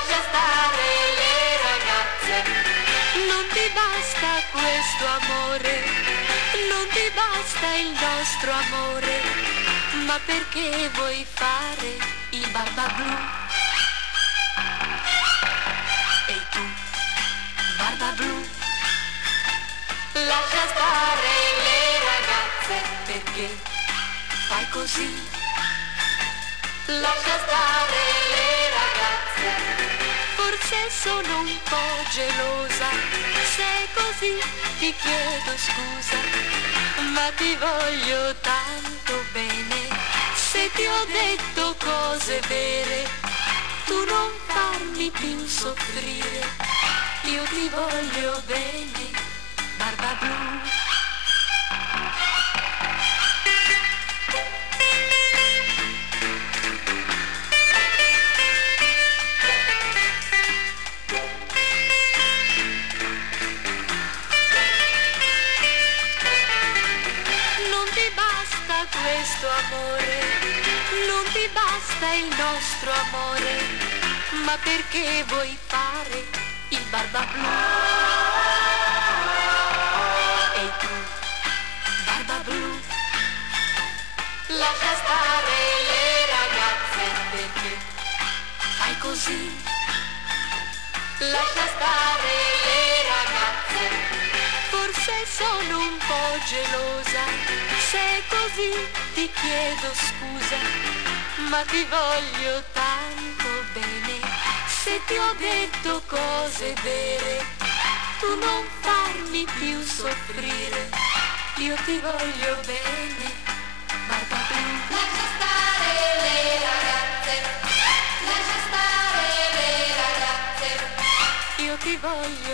lascia stare le ragazze. Non ti basta questo amore, non ti basta il nostro amore, ma perché vuoi fare il barba blu? E tu, barba blu, lascia stare le ragazze, perché fai così? Lascia stare le ragazze. Forse sono un po' gelosa, se è così ti chiedo scusa, ma ti voglio tanto bene. Se ti ho detto cose vere, tu non farmi più soffrire. Io ti voglio bene, barba blu. Questo amore, non ti basta il nostro amore, ma perché vuoi fare il barba blu? E tu, barba blu, lascia stare le ragazze, perché fai così? Lascia stare le ragazze. Forse sono un po' gelosa, se è così ti chiedo scusa, ma ti voglio tanto bene. Se ti ho detto cose vere, tu non farmi più soffrire. Io ti voglio bene, barba blu. Lascia stare le ragazze, lascia stare le ragazze. Io ti voglio